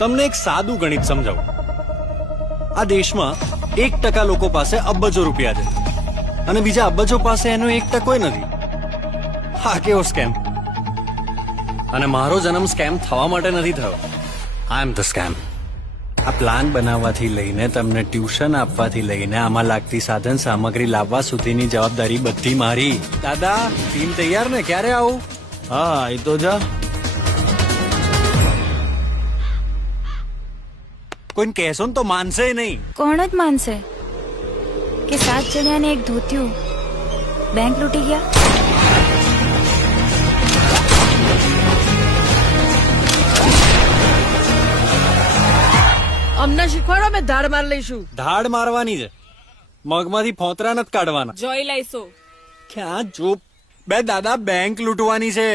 તમને એક સાદું ગણિત સમજાવું. આ દેશમાં 1% લોકો પાસે અબજો રૂપિયા છે અને બીજા અબજો પાસે એનો 1% નથી. હા, કેવો સ્કેમ. અને મારો જન્મ સ્કેમ થવા માટે નથી થયો. આઈ એમ ધ સ્કેમ. આ પ્લાન બનાવવાથી લઈને તમને ટ્યુશન આપવાથી લઈને આમાં લાગતી સાધન સામગ્રી લાવવા સુધીની જવાબદારી બધી મારી. દાદા, ટીમ તૈયાર ને? ક્યારે આવું? હા, એ તો જા. કોઈને કહેશો ને તો માનશે નહીં. કોણ જ માનશે કે 7 ચણિયા ને એક ધોતિયું બેંક લૂંટી ગયા? અમને શીખવાડો, અમે ધાડ માર લઈશું. ધાડ મારવાની છે, મગમાંથી ફોતરા નથી કાઢવાના. જોઈ લઈશું. ક્યાં ચૂપ. બે દાદા, બેંક લૂંટવાની છે.